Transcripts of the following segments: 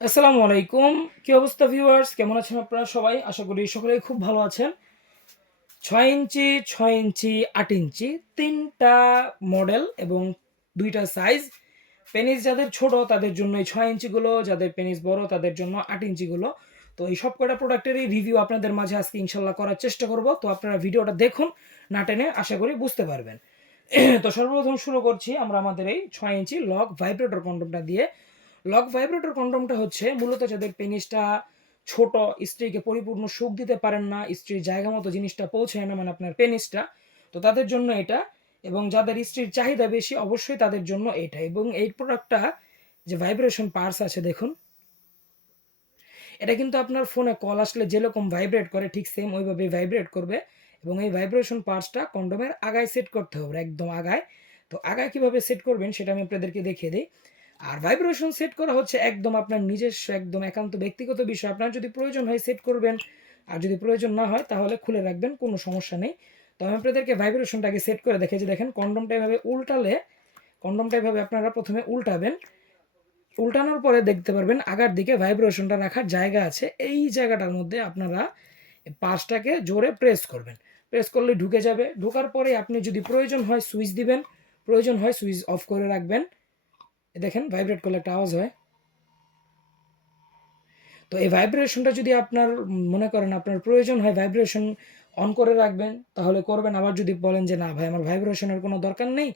আসসালামু আলাইকুম। কি অবস্থা ভিউয়ার্স, কেমন আছেন আপনারা সবাই? আশা করি সকলেই খুব ভালো আছেন। 6 ইঞ্চি, 6 ইঞ্চি, 8 ইঞ্চি 3টা মডেল এবং 2টা সাইজ। পেনিস যাদের ছোট তাদের জন্য এই 6 ইঞ্চিগুলো, যাদের পেনিস বড় তাদের জন্য 8 ইঞ্চিগুলো। তো এই সব কয়টা প্রোডাক্টেরই রিভিউ আপনাদের মাঝে আজকে ইনশাল্লাহ করার চেষ্টা করব। তো আপনারা ভিডিওটা দেখুন, না টেনে, আশা করি বুঝতে পারবেন। তো সর্বপ্রথম শুরু করছি আমরা আমাদের এই 6 ইঞ্চি লক ভাইব্রেটর কন্ডোমটা দিয়ে। লক ভাইব্রেটর কন্ডোমটা হচ্ছে মূলত যাদের পেনিসটা ছোট, স্ত্রীকে পরিপূর্ণ সুখ দিতে পারেন না, স্ত্রীর জায়গা মতো জিনিসটা পৌঁছায় না, মানে আপনার পেনিসটা, তো তাদের জন্য এটা। এবং যাদের স্ত্রীর চাহিদা বেশি অবশ্যই তাদের জন্য এটা। এবং এই প্রোডাক্টটা যে ভাইব্রেশন পার্টস আছে দেখুন, এটা কিন্তু আপনার ফোনে কল আসলে যেরকম ভাইব্রেট করে ঠিক সেম ওইভাবে ভাইব্রেট করবে। এবং এই ভাইব্রেশন পার্টসটা কন্ডোমের আগায় সেট করতে হবে, একদম আগায়। তো আগায় কিভাবে সেট করবেন সেটা আমি আপনাদেরকে দেখিয়ে দিই। আর ভাইব্রেশন সেট করা হচ্ছে একদম আপনার নিজস্ব, একদম একান্ত ব্যক্তিগত বিষয়। আপনার যদি প্রয়োজন হয় সেট করবেন, আর যদি প্রয়োজন না হয় তাহলে খুলে রাখবেন, কোনো সমস্যা নেই। তো আমি আপনাদেরকে ভাইব্রেশনটাকে সেট করে দেখে যে দেখেন, কন্ডোমটা এভাবে উল্টালে, কন্ডোমটা এভাবে আপনারা প্রথমে উল্টাবেন। উল্টানোর পরে দেখতে পারবেন আগার দিকে ভাইব্রেশনটা রাখার জায়গা আছে। এই জায়গাটার মধ্যে আপনারা পাশটাকে জোরে প্রেস করবেন। প্রেস করলে ঢুকে যাবে। ঢোকার পরে আপনি যদি প্রয়োজন হয় সুইচ দিবেন, প্রয়োজন হয় সুইচ অফ করে রাখবেন। দেখেন ভাইব্রেট করলে একটা আওয়াজ হয়। তো এই ভাইব্রেশনটা যদি আপনার মনে করেন আপনার প্রয়োজন হয় ভাইব্রেশন অন করে রাখবেন, তাহলে করবেন। আবার যদি বলেন যে না ভাই আমার ভাইব্রেশনের কোনো দরকার নেই,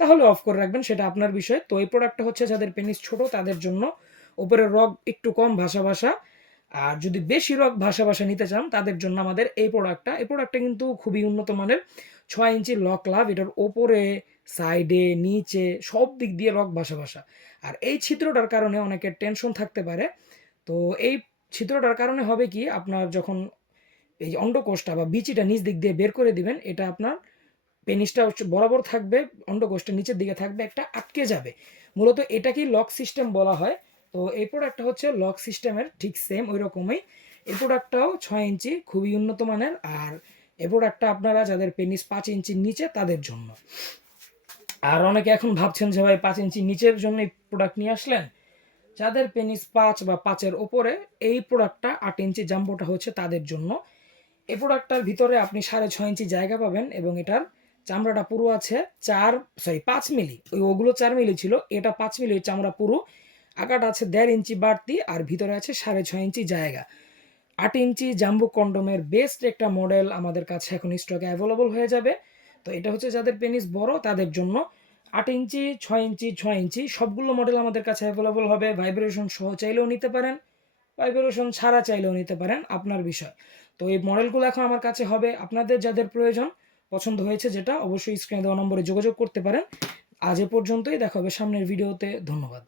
তাহলে অফ করে রাখবেন, সেটা আপনার বিষয়। তো এই প্রোডাক্টটা হচ্ছে যাদের পেনিস ছোট তাদের জন্য, উপরের রগ একটু কম ভাসা ভাসা। আর যদি বেশি রগ ভাসা ভাসা নিতে চান তাদের জন্য আমাদের এই প্রোডাক্টটা। এই প্রোডাক্টটা কিন্তু খুবই উন্নত মানের। 6 ইঞ্চি লক লাভ, এটার ওপরে, সাইডে, নিচে সব দিক দিয়ে রগ ভাসা ভাসা। আর এই ছিদ্রটার কারণে অনেকের টেনশন থাকতে পারে। তো এই ছিদ্রটার কারণে হবে কি, আপনার যখন এই যে অন্ডকোষটা বা বিচিটা নিচ দিক দিয়ে বের করে দিবেন, এটা আপনার পেনিসটা হচ্ছে বরাবর থাকবে, অন্ডকোষটা নিচের দিকে থাকবে, একটা আটকে যাবে। মূলত এটাকেই লক সিস্টেম বলা হয়। তো এই প্রোডাক্টটা হচ্ছে লক সিস্টেমের ঠিক সেম ওই রকমই। এই প্রোডাক্টটাও 6 ইঞ্চি, খুবই উন্নত মানের। আর এই প্রোডাক্টটা আপনারা যাদের পেনিস 5 ইঞ্চির নিচে তাদের জন্য। আর অনেকে এখন ভাবছেন যে ভাই 5 ইঞ্চির নিচের জন্য এই প্রোডাক্ট নিয়ে আসলেন। যাদের পেনিস 5 বা 5-এর ওপরে, এই প্রোডাক্টটা 8 ইঞ্চি জাম্বোটা হচ্ছে তাদের জন্য। এই প্রোডাক্টটার ভিতরে আপনি 6.5 ইঞ্চি জায়গা পাবেন এবং এটার চামড়াটা পুরো আছে 5 মিলি। ওগুলো 4 মিলি ছিল, এটা 5 মিলির চামড়া পুরো। আগাটা আছে 1.5 ইঞ্চি বাড়তি, আর ভিতরে আছে 6.5 ইঞ্চি জায়গা। 8 ইঞ্চি জাম্বো কন্ডোমের বেস্ট একটা মডেল আমাদের কাছে এখন স্টকে অ্যাভেলেবল হয়ে যাবে। তো এটা হচ্ছে যাদের পেনিস বড় তাদের জন্য। 8 ইঞ্চি, 6 ইঞ্চি, 6 ইঞ্চি সবগুলো মডেল আমাদের কাছে অ্যাভেলেবল হবে। ভাইব্রেশন সহ চাইলেও নিতে পারেন, ভাইব্রেশন ছাড়া চাইলেও নিতে পারেন, আপনার বিষয়। তো এই মডেলগুলো এখন আমার কাছে হবে। আপনাদের যাদের প্রয়োজন, পছন্দ হয়েছে যেটা, অবশ্যই স্ক্রিনে দেওয়া নম্বরে যোগাযোগ করতে পারেন। আজ এ পর্যন্তই, দেখা হবে সামনের ভিডিওতে। ধন্যবাদ।